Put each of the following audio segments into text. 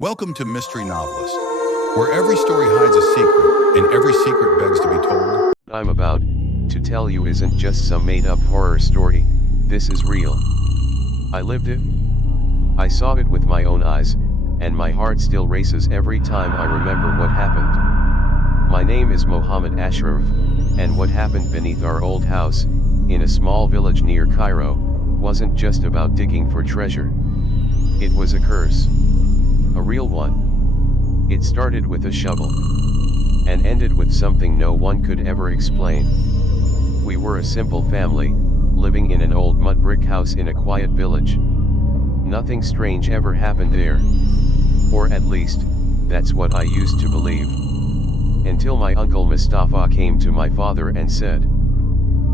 Welcome to Mystery Novelist, where every story hides a secret and every secret begs to be told. I'm about to tell you isn't just some made-up horror story. This is real. I lived it. I saw it with my own eyes, and my heart still races every time I remember what happened. My name is Mohammed Ashraf, and what happened beneath our old house, in a small village near Cairo, wasn't just about digging for treasure. It was a curse. A real one. It started with a shovel, and ended with something no one could ever explain. We were a simple family, living in an old mud brick house in a quiet village. Nothing strange ever happened there. Or at least, that's what I used to believe. Until my uncle Mustafa came to my father and said,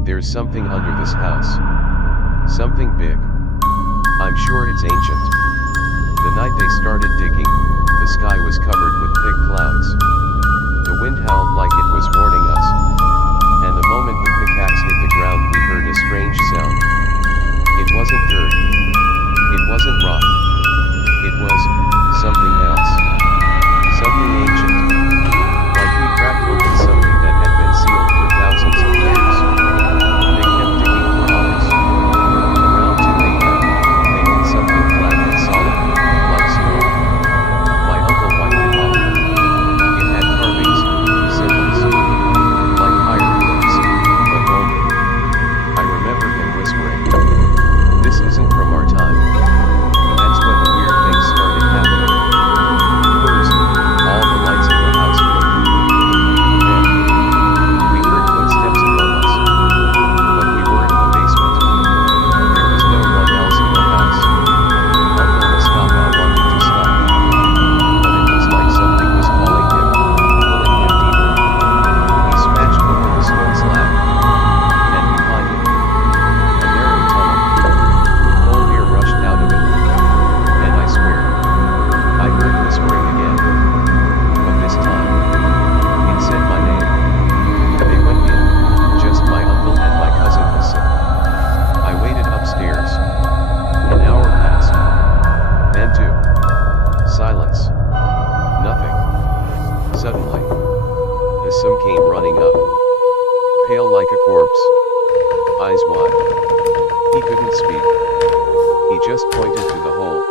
"There's something under this house. Something big. I'm sure it's ancient." The night they started digging, the sky was covered with thick clouds. The wind howled like it was warning us. And the moment the pickaxe hit the ground, we heard a strange sound. It wasn't dirt. It wasn't rock. It was something else. Something ancient. Like we cracked open something that had been sealed for thousands of years. They kept digging for hours. Around 2 a.m., they hit something flat and solid, like stone. My uncle wiped it off. It had carvings, symbols, like hieroglyphs, but older. I remember him whispering, "This isn't from our time." That's when the weird things started happening. First, all the lights in the house flickered. Then, we heard footsteps above us. But we were in the basement. There was no one else in the house. Uncle Mustafa wanted to stop. But it was like something was calling him, pulling him deeper. He smashed open the stone slab. And behind it, a narrow tunnel. Cold air rushed out of it. And I swear, I heard whispering again. But this time, it said my name. They went in, just my uncle and my cousin Hassan. I waited upstairs. An hour passed. Then two. Silence. Nothing. Suddenly, Hassan came running up. Pale like a corpse. Eyes wide. He couldn't speak. He just pointed to the hole.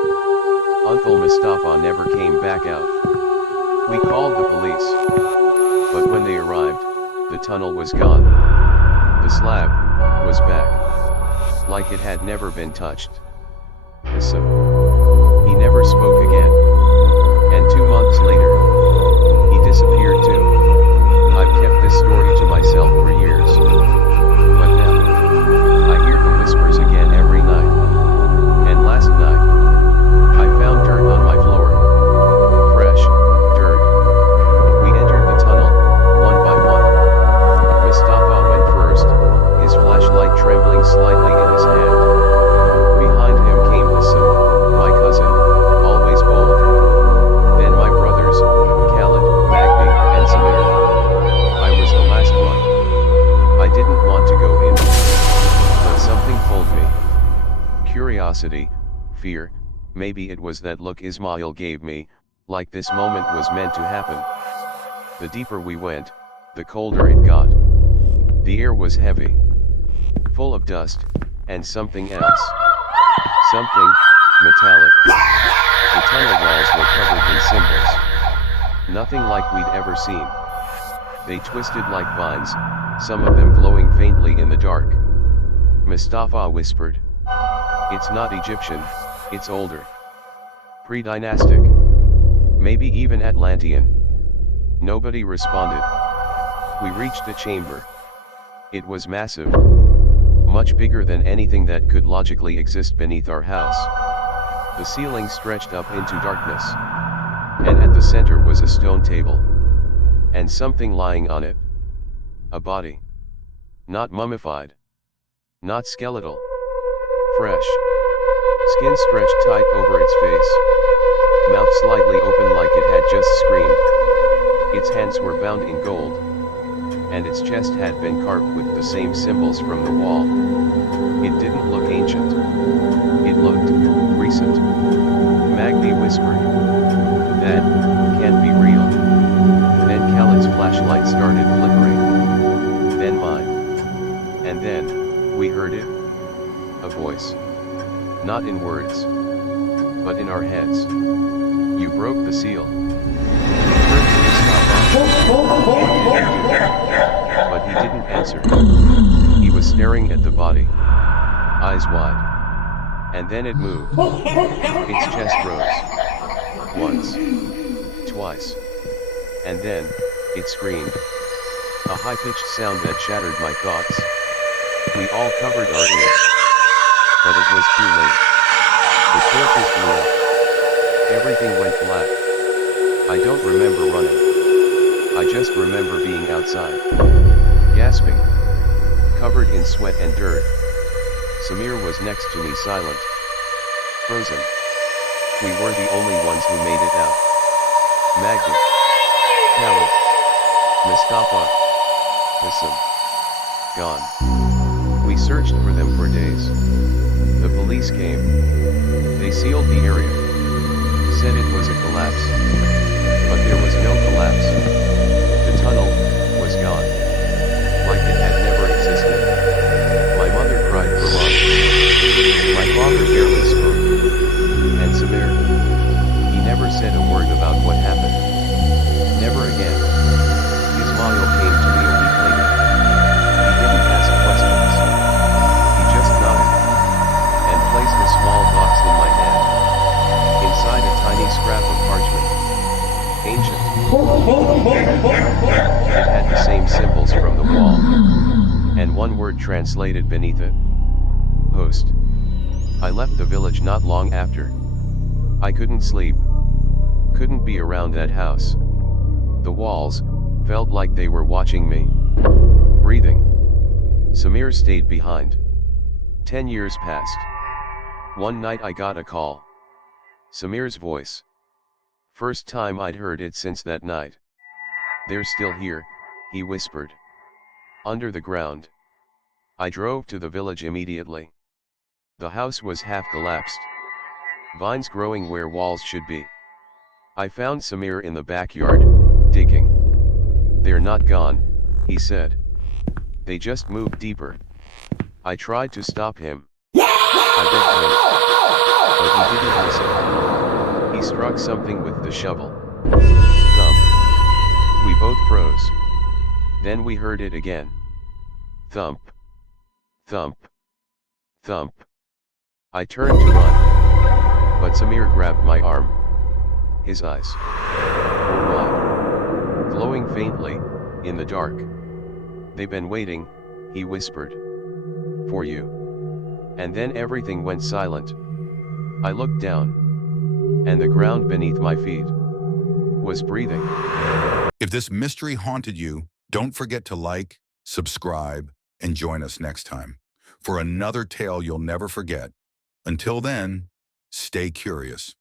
Uncle Mustafa never came back out. We called the police. But when they arrived, the tunnel was gone. The slab was back. Like it had never been touched. Hassan. He never spoke again. And 2 months later, he disappeared too. I've kept this story to myself for years. But now, I hear the whispers again every night. And last night, I found dirt on my floor. Fresh dirt. We entered the tunnel, one by one. Mustafa went first, his flashlight trembling slightly in his hand. Behind him came Hassan, my cousin, always bold. Then my brothers, Khalid, Magdi, and Samir. I was the last one. I didn't want to go in. But something pulled me. Curiosity, fear, maybe it was that look Ismail gave me, like this moment was meant to happen. The deeper we went, the colder it got. The air was heavy, full of dust, and something else. Something metallic. The tunnel walls were covered in symbols. Nothing like we'd ever seen. They twisted like vines, some of them glowing faintly in the dark. Mustafa whispered, "It's not Egyptian, it's older. Pre-dynastic. Maybe even Atlantean." Nobody responded. We reached a chamber. It was massive. Much bigger than anything that could logically exist beneath our house. The ceiling stretched up into darkness. And at the center was a stone table. And something lying on it. A body. Not mummified. Not skeletal. Fresh. Skin stretched tight over its face. Mouth slightly open like it had just screamed. Its hands were bound in gold. And its chest had been carved with the same symbols from the wall. It didn't look ancient. It looked recent. Magdi whispered. voice. Not in words, but in our heads. You broke the seal. We turned to Mustafa. What did you do? But he didn't answer. He was staring at the body, eyes wide. And then it moved. Its chest rose. Once. Twice. And then, it screamed. A high-pitched sound that shattered my thoughts. We all covered our ears. But it was too late. The torches blew up. Everything went black. I don't remember running. I just remember being outside. Gasping. Covered in sweat and dirt. Samir was next to me, silent. Frozen. We were the only ones who made it out. Magda. Khaled. Mustafa. Hassan. Gone. We searched for them for days. The police came. They sealed the area. Said it was a collapse. But there was no collapse. The tunnel was gone. Like it had never existed. My mother cried for months. My father barely spoke. And Samir. He never said a word about what happened. Never again. Ismail came to me a week later. He didn't ask questions. He just nodded. And placed a small box in my hand. Inside a tiny scrap of parchment. Ancient. It had the same symbols from the wall. And one word translated beneath it. Host. I left the village not long after. I couldn't sleep. Couldn't be around that house. The walls felt like they were watching me. Breathing. Samir stayed behind. 10 years passed. One night I got a call. Samir's voice. First time I'd heard it since that night. They're still here, he whispered. Under the ground. I drove to the village immediately. The house was half collapsed. Vines growing where walls should be. I found Samir in the backyard, digging. They're not gone, he said. They just moved deeper. I tried to stop him. I begged him. But he didn't listen. He struck something with the shovel. Thump. We both froze. Then we heard it again. Thump. Thump. Thump. I turned to run. But Samir grabbed my arm. His eyes were wide, glowing faintly, in the dark. They've been waiting, he whispered. For you. And then everything went silent. I looked down. And the ground beneath my feet was breathing. If this mystery haunted you, don't forget to like, subscribe, and join us next time for another tale you'll never forget. Until then, stay curious.